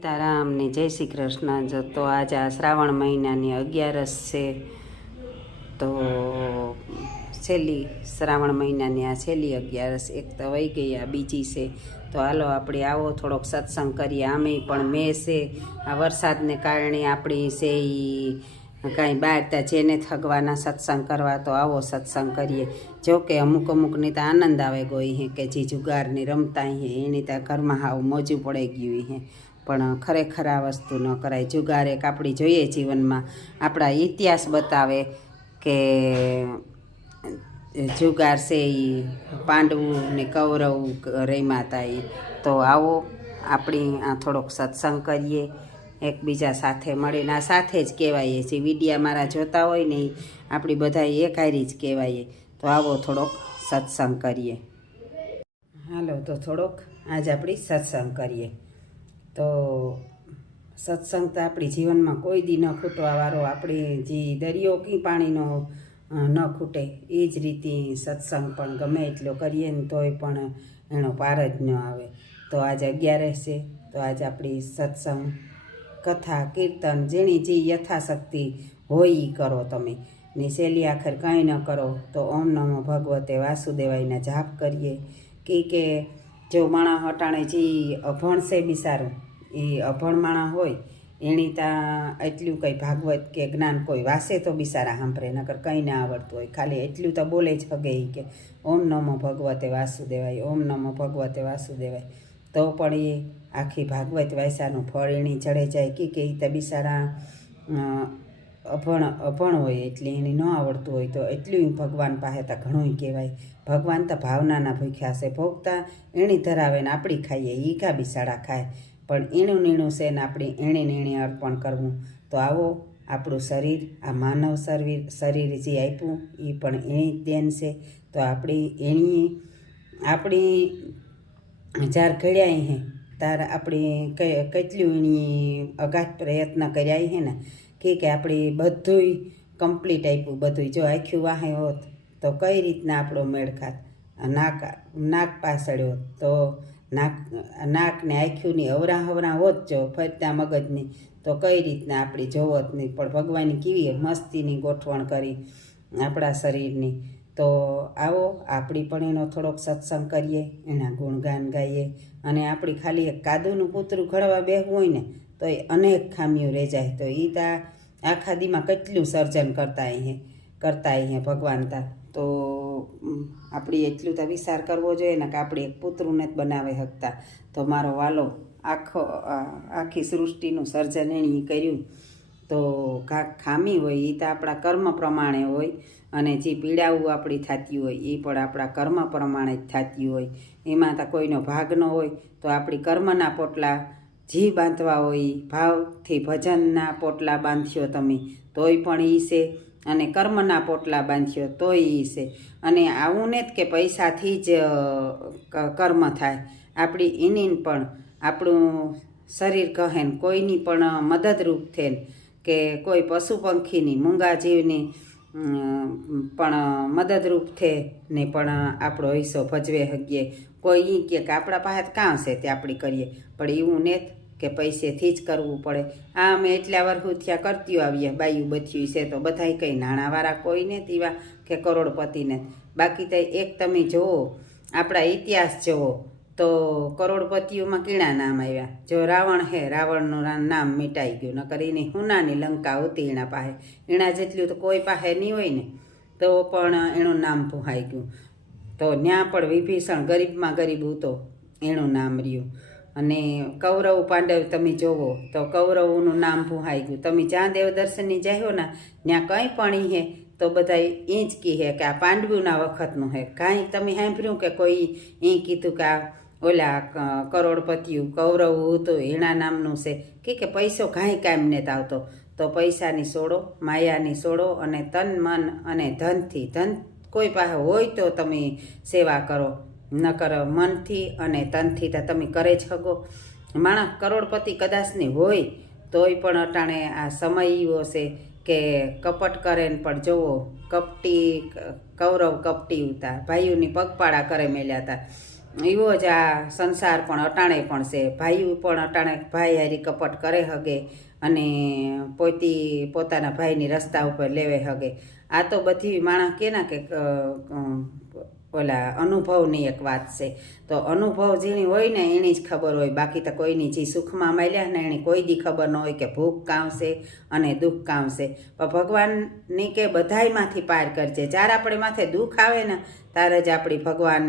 સીતારામને જય શ્રી કૃષ્ણ. તો આજે આ શ્રાવણ મહિનાની 11 છે. તો છેલ્લી શ્રાવણ મહિનાની આ છેલ્લી 11 એક તો વહી ગઈ, આ બીજી છે. તો હાલો આપણે આવો થોડોક સત્સંગ કરીએ. આમે પણ મેં છે આ વરસાદને કારણે આપણી છે એ કાંઈ બહાર ત્યાં જેને થગવાના સત્સંગ કરવા, તો આવો સત્સંગ કરીએ. જો કે અમુકની તો આનંદ આવે ગઈ હે કે જે જુગારની રમતા હે એની ત્યાં ઘરમાં હાવ મોજું પડી ગયું હે. પણ ખરેખર આ વસ્તુ ન કરાય. જુગાર એક આપણી જોઈએ જીવનમાં, આપણા ઇતિહાસ બતાવે કે જુગાર છે એ પાંડવું ને કૌરવ રમ્યા હતા એ. તો આવો આપણી આ થોડોક સત્સંગ કરીએ એકબીજા સાથે મળીને. આ સાથે જ કહેવાય છે, વિડીયા મારા જોતા હોય ને આપણી બધા એક હારી જ કહેવાય. તો આવો થોડોક સત્સંગ કરીએ. હાલો તો થોડોક આજ આપણી સત્સંગ કરીએ. તો સત્સંગ તો આપણી જીવનમાં કોઈ દી ન ખૂટવાવાળો, આપણે જે દરિયો કી પાણીનો ન ખૂટે એ જ રીતે સત્સંગ પણ ગમે એટલો કરીએ ને તોય પણ એનો પાર જ ન આવે. તો આજ 11 છે. તો આજ આપણી સત્સંગ કથા કીર્તન જેની જે યથાશક્તિ હોય એ કરો તમે. ને સહેલી આખર કંઈ ન કરો તો ઓમ નમો ભગવતે વાસુદેવાયના જાપ કરીએ. કે જો માણસ હટાણે જે અભણ છે બિચારું, એ અભણ માણસ હોય એની ત્યાં એટલું કંઈ ભાગવત કે જ્ઞાન કોઈ વાસે તો બિચારા સાંભળે, નકર કંઈ ના આવડતું હોય, ખાલી એટલું તો બોલે જ હગે કે ઓમ નમો ભગવતે વાસુદેવાય, ઓમ નમો ભગવતે વાસુદેવાય. તો પણ એ આખી ભાગવત વાયસાનું ફળ એની ચડે જાય. કે એ તો બિચારા અભણ હોય એટલે એને ન આવડતું હોય. તો એટલું ભગવાન પાસે તો ઘણું કહેવાય. ભગવાન તો ભાવનાના ભૂખ્યા છે, ભોગતા એણી ધરાવે ને આપણી ખાઈએ, એ કા બિસાડા ખાય. પણ એણું નીણું છે ને આપણે એણે અર્પણ કરવું. તો આવો આપણું શરીર, આ માનવ શરીર જે આપ્યું એ પણ એની જ દેન છે. તો આપણી જ્યારે ઘડ્યા હે ત્યારે આપણે કેટલું એની અગાધ પ્રયત્ન કર્યા હે ને કે આપણે બધુંય કમ્પ્લીટ આપ્યું. બધું જો આખ્યું વાહે હોત તો કઈ રીતના આપણો મેળ ખાત. નાક પાછળ હોત તો નાકને આખ્યુંની હવરા હોત જો ફરતા મગજની, તો કઈ રીતના આપણી જોવત નહીં. પણ ભગવાનની કેવી મસ્તીની ગોઠવણ કરી આપણા શરીરની. તો આવો આપણી પણ એનો થોડોક સત્સંગ કરીએ, એના ગુણગાન ગાઈએ. અને આપણી ખાલી એક કાદુનું પૂતરું ઘડવા બેહવું હોય ને તો એ અનેક ખામીઓ રહી જાય. તો એ તા આખા દીમાં કેટલું સર્જન કરતા હે ભગવાન તા. તો આપણે એટલું તો વિચાર કરવો જોઈએ ને કે આપણે એક પુત્રુને જ બનાવી શકતા. તો મારો વાલો આખી સૃષ્ટિનું સર્જન એણે કર્યું. તો ખામી હોય એ તો આપણા કર્મ પ્રમાણે હોય, અને જે પીડાવું આપણી થતી હોય એ પણ આપણા કર્મ પ્રમાણે જ થતી હોય. એમાં તો કોઈનો ભાગ ન હોય. તો આપણી કર્મના પોટલા જી બાંધવા હોય, ભાવથી ભજનના પોટલા બાંધ્યો તમે તોય પણ એ છે, અને કર્મના પોટલા બાંધ્યો તોય એ છે. અને આવું ને જ કે પૈસાથી જ કર્મ થાય. આપણી એની પણ આપણું શરીર કહે ને કોઈની પણ મદદરૂપ થઈને, કે કોઈ પશુ પંખીની મૂંગા જીવની પણ મદદરૂપ થઈને પણ આપણો હિસ્સો ભજવે શકીએ. કોઈ એ કે આપણા પાસે કાં છે તે આપણે કરીએ, પણ એવું ને કે પૈસેથી જ કરવું પડે. આ અમે એટલા વર્ષ થયા કરતી આવીએ, બાયું બચ્યું છે તો બધાય કંઈ નાણાંવાળા કોઈને તેવા કે કરોડપતિને. બાકી તો એક તમે જુઓ આપણા ઇતિહાસ જુઓ તો કરોડપતિઓમાં કીણા નામ આવ્યા. જો રાવણ હે, રાવણનું નામ મિટાઈ ગયું, નકર એની હુનાની લંકા હતી એના પાસે. એના જેટલું તો કોઈ પાસે નહીં હોય ને, તો પણ એનું નામ ભૂહાઈ ગયું. તો ત્યાં પણ વિભીષણ ગરીબમાં ગરીબ હતો, એનું નામ રહ્યું. અને કૌરવ પાંડવ તમે જોવો તો કૌરવનું નામ ભૂહાઈ ગયું. તમે જ્યાં દેવદર્શનની જાયો ને ત્યાં કંઈ પણ હે તો બધા એ જ કહે કે આ પાંડવોના વખતનું હે. કાંઈ તમે સાંભળ્યું કે કોઈ એ કીધું કે આ ઓલા કરોડપતિઓ કૌરવ હતું એના નામનું છે. કે પૈસો કાંઈ કામ નથી આવતો. તો પૈસાની સોડો, માયાની સોડો, અને તન મન અને ધન કોઈ પાસે હોય તો તમે સેવા કરો, નકર મનથી અને તનથી તો તમે કરે જ શકો. માણસ કરોડપતિ કદાચની હોય તોય પણ અટાણે આ સમય એવો છે કે કપટ કરે ને પણ જુઓ કૌરવ કપટી હતા, ભાઈઓની પગપાળા કરે મેલ્યા હતા. એવો જ આ સંસાર પણ અટાણે પણ છે. ભાઈઓ પણ અટાણે ભાઈ હારી કપટ કરે હગે અને પોતાના ભાઈની રસ્તા ઉપર લેવે હગે. આ તો બધી માણસ કે ના કે ઓલા અનુભવની એક વાત છે. તો અનુભવ જેની હોય ને એની જ ખબર હોય, બાકી તો કોઈની જે સુખમાં માલ્યા ને એની કોઈ દી ખબર ન હોય કે ભૂખ કામ છે અને દુઃખ કામ છે. પણ ભગવાનની કે બધાયમાંથી પાર કરજે. જ્યારે આપણે માથે દુઃખ આવે ને ત્યારે જ આપણી ભગવાન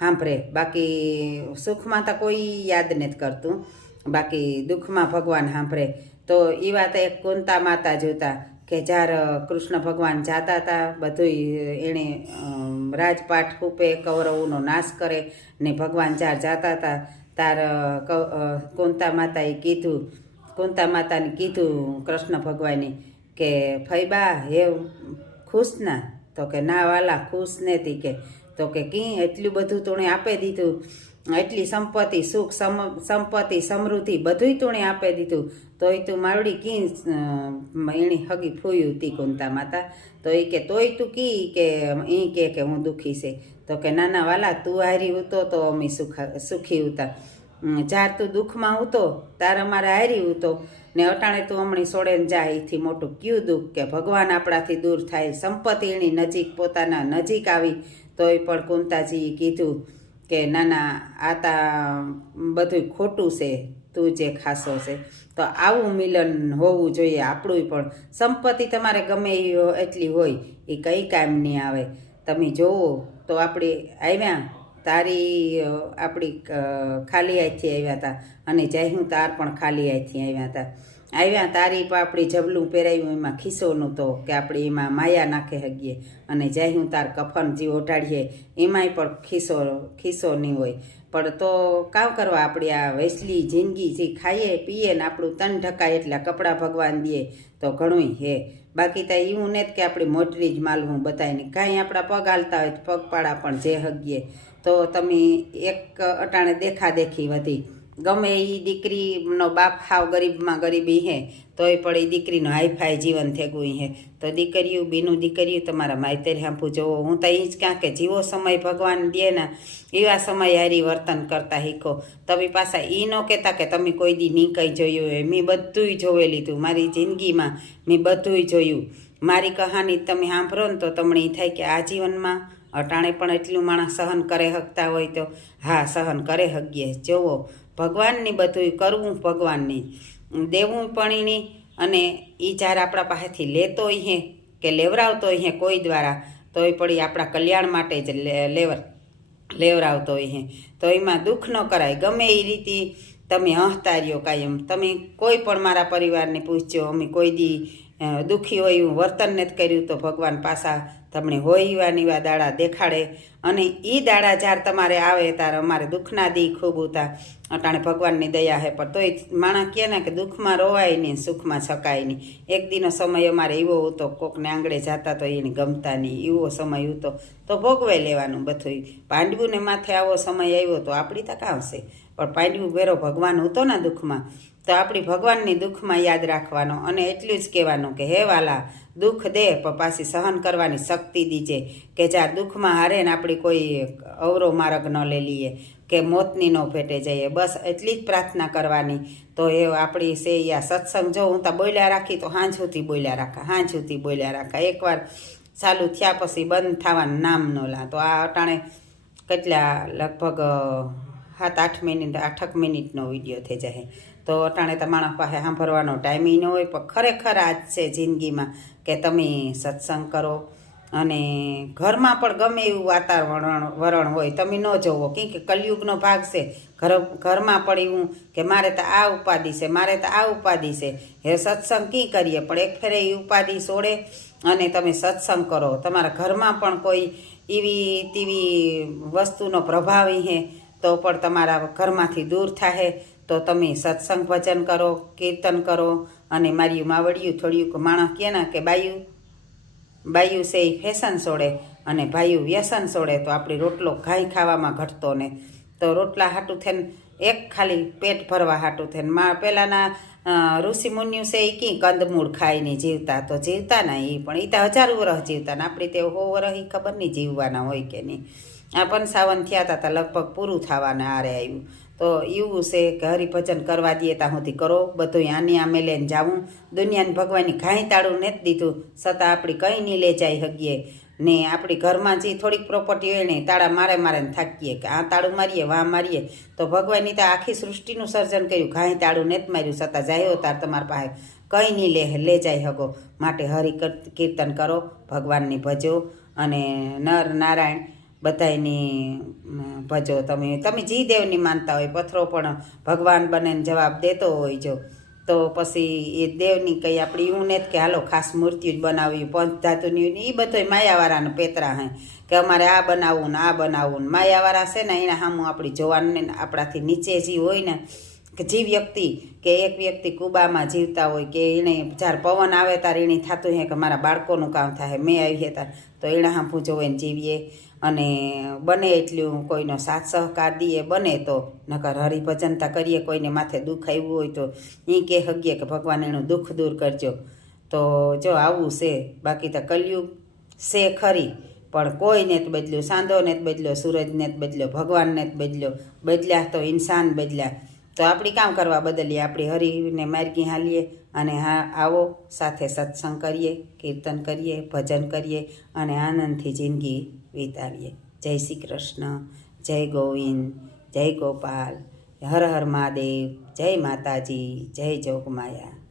સાંભળે, બાકી સુખમાં તો કોઈ યાદ નથી કરતું, બાકી દુઃખમાં ભગવાન સાંભળે. તો એ વાત એક કુંતા માતા જોતા કે જ્યારે કૃષ્ણ ભગવાન જાતા હતા બધુંય એણે રાજપાટ ખૂપે કૌરવોનો નાશ કરે ને ભગવાન જ્યારે જાતા હતા તાર કુંતા માતાને કીધું કૃષ્ણ ભગવાને કે ફઈબા હે ખુશ ના? તો કે ના વાલા ખુશ નથી કે. તો કે કી એટલું બધું તોણે આપી દીધું, એટલી સંપત્તિ સુખ સંપત્તિ સમૃદ્ધિ બધુંય તોણે આપી દીધું, તોય તું માવડી કી એની હગી ફૂયું હતી કુંતા માતા. તો એ કે તોય તું કી કે હું દુઃખી છે. તો કે નાના વાલા તું હારી ઉતો તો અમે સુખી ઉતા. જ્યારે તું દુઃખમાં ઉતો તારે અમારે હારી ઉતો ને અટાણે તું હમણાં સોડે જાય એથી મોટું કયું દુઃખ કે ભગવાન આપણાથી દૂર થાય, સંપત્તિ એની નજીક પોતાના નજીક આવી તોય પણ કુંતાજીએ કીધું કે નાના આ તા બધું ખોટું છે, તું જે ખાસો છે. તો આવું મિલન હોવું જોઈએ આપણું પણ. સંપત્તિ તમારે ગમે એટલી હોય એ કંઈ કામ નહીં આવે. તમે જોવો તો આપણે આવ્યા આપણી ખાલી હાથથી આવ્યા હતા અને જય તાર પણ ખાલી હાથથી આવ્યા તારી પણ આપણી જબલું પહેરાવ્યું એમાં ખિસ્સો નહોતો કે આપણે એમાં માયા નાખે હગીએ, અને જય તાર કફન જે ઓઢાડીએ એમાંય પણ ખિસ્સો નહીં હોય. પણ તો કામ કરવા આપણી આ વૈસલી જિંદગી જે ખાઈએ પીએ ને આપણું તન ઢકાય એટલા કપડાં ભગવાન દે તો ઘણું હે. બાકી તો એવું નથી કે આપણી મોટરી જ માલવું બતાવીને કાંઈ આપણા પગ હાલતા હોય પગપાળા પણ જે હગીએ. તો તમે એક અટાણે દેખાદેખી વધી, ગમે એ દીકરીનો બાપ હાવ ગરીબમાં ગરીબી હે તોય પણ એ દીકરીનું હાઈફાઈ જીવન થેગું હે. તો દીકરીઓ તમારા માયતેર હાંભું જોવો. હું તો એ જ ક્યાં કે જીવો સમય ભગવાન દે ને એવા સમય હારી વર્તન કરતા શીખો. તમે પાછા એ ન કહેતા કે તમે કોઈ દી નહીં કંઈ જોયું હોય. મેં બધુંય જોઈ લીધું મારી જિંદગીમાં, મેં બધુંય જોયું. મારી કહાની તમે સાંભળો ને તો તમને એ થાય કે આ જીવનમાં અટાણે પણ એટલું માણસ સહન કરે શકતા હોય તો હા સહન કરે શકીએ. જોવો ભગવાનની બધું કરવું, ભગવાનની દેવું પણ એની, અને એ જ્યારે આપણા પાસેથી લેતોય હે કે લેવરાવતોય હે કોઈ દ્વારા તોય પડી આપણા કલ્યાણ માટે જ લેવરાવતો હે. તો એમાં દુઃખ ન કરાય. ગમે એ રીતે તમે હસતા રહ્યો કાયમ. તમે કોઈ પણ મારા પરિવારને પૂછજો અમે કોઈ દી દુઃખી હોય એવું વર્તન નથી કર્યું તો ભગવાન પાછા તમને હોય એવા દાડા દેખાડે. અને એ દાડા જ્યારે તમારે આવે ત્યારે અમારે દુઃખના દી ખૂબ ઉતા અટાણે ભગવાનની દયા હે. પણ તોય માણસ કહે ને કે દુઃખમાં રોવાય નહીં, સુખમાં છકાય નહીં. એક દીનો સમય અમારે એવો હતો, કોકને આંગળે જતા તો એને ગમતા નહીં, એવો સમય હતો તો ભોગવાઈ લેવાનું બધું. પાંડવુંને માથે આવો સમય આવ્યો તો આપણી તક આવશે, પણ પાંડવું ભેરો ભગવાન હતો ને દુઃખમાં, તો આપણી ભગવાનની દુઃખમાં યાદ રાખવાનો અને એટલું જ કહેવાનું કે હે વાલા દુઃખ દે પણ પાછી સહન કરવાની શક્તિ દીજે, કે જ્યારે દુઃખમાં હારે ને આપણી કોઈ અવરો માર્ગ ન લઈ લઈએ કે મોતની ન ભેટે જઈએ. બસ એટલી જ પ્રાર્થના કરવાની. તો એ આપણી છે યા સત્સંગ જો હું તો બોલ્યા રાખી તો હાંજ સુધી બોલ્યા રાખા. એકવાર ચાલુ થયા પછી બંધ થવાનું નામ ન લા. તો આ અટાણે કેટલા લગભગ 8 મિનિટનો વિડીયો થઈ જાય. તો અટાણે તો માણસ પાસે સાંભળવાનો ટાઈમ ન હોય. પણ ખરેખર આ જ છે જિંદગીમાં કે તમે સત્સંગ કરો અને ઘરમાં પણ ગમે એવું વાતાવરણ હોય તમે ન જોવો કે કલયુગનો ભાગ છે. ઘરમાં પણ એવું કે મારે તો આ ઉપાધિ છે, હે સત્સંગ કી કરીએ. પણ એક ફેરે એ ઉપાધિ છોડે અને તમે સત્સંગ કરો. તમારા ઘરમાં પણ કોઈ એવી તેવી વસ્તુનો પ્રભાવ હે તો પણ તમારા ઘરમાંથી દૂર થાય. તો તમે સત્સંગ ભજન કરો, કીર્તન કરો. અને મારી માવડિયું થોડ્યું માણસ કહે ને કે બાયું છે એ ફેશન છોડે અને ભાઈયું વ્યસન છોડે. તો આપણી રોટલો ઘાઈ ખાવામાં ઘટતો ને. તો રોટલા હાટું થઈને એક ખાલી પેટ ભરવા હાટું થઈને પહેલાંના ઋષિ મુનિઓ છે એ કંઈ કંદમૂળ ખાઈને જીવતા તો જીવતા ના એ પણ એ તો 1000 વર્ષ જીવતા ને. આપણી તે 100 વર્ષ એ ખબર નહીં જીવવાના હોય કે નહીં. આ 55 થયા હતા લગભગ પૂરું થવાને આરે આવ્યું. તો એવું છે કે હરિભજન કરવા દઈએ ત્યાં સુધી કરો, બધું આની આમે લઈને જાવું. દુનિયાને ભગવાનની ઘાઈ તાળું નથી દીધું, છતાં આપણી કંઈ નહીં લે જાય શકીએ ને. આપણી ઘરમાં જે થોડીક પ્રોપર્ટી હોય ને તાળા મારે ને થાકીએ કે આ તાળું મારીએ વાં મારીએ. તો ભગવાનની તો આખી સૃષ્ટિનું સર્જન કર્યું, ઘાઈ તાળું નથી માર્યું, છતાં જાય તાર તમારા પાસે કંઈ નહીં લે જાય શકો. માટે હરિ કીર્તન કરો, ભગવાનની ભજો અને નર નારાયણ બધાયની ભજો. તમે જી દેવની માનતા હોય, પથ્થરો પણ ભગવાન બને જવાબ દેતો હોય જો, તો પછી એ દેવની કંઈ આપણી એવું નથી કે હાલો ખાસ મૂર્તિ જ બનાવી પંચધાતુની. એ બધો માયાવાળાને પેતરા હે કે અમારે આ બનાવવું ને આ બનાવવું ને. માયાવાળા છે ને એના સામું આપણી જોવાનને આપણાથી નીચે જે હોય ને કે જે વ્યક્તિ કે એક વ્યક્તિ કુબામાં જીવતા હોય કે એણે જ્યારે પવન આવે ત્યારે એને થતું હે કે મારા બાળકોનું કામ થાય, મેં આવી હતા તો એના સામું જોઈને જીવીએ. અને બને એટલું કોઈનો સાથ સહકાર દઈએ બને તો, નકર હરિભજનતા કરીએ. કોઈને માથે દુઃખ આવ્યું હોય તો એ કે હગીએ કે ભગવાન એનું દુઃખ દૂર કરજો. તો જો આવું છે. બાકી તો કલયુગ છે ખરી, પણ કોઈને જ બદલ્યું, સાંધોને જ બદલ્યો, સૂરજને જ બદલ્યો, ભગવાનને જ બદલ્યો. બદલ્યા તો ઇન્સાન બદલ્યા. તો આપણી કામ કરવા બદલીએ, આપણી હરિને માર્ગી હાલીએ. અને હા આવો સાથે સત્સંગ કરીએ, કીર્તન કરીએ, ભજન કરીએ અને આનંદથી જિંદગી વિતાવીએ. જય શ્રી કૃષ્ણ, જય ગોવિંદ, જય ગોપાલ, હર હર મહાદેવ, જય માતાજી, જય જોગમાયા.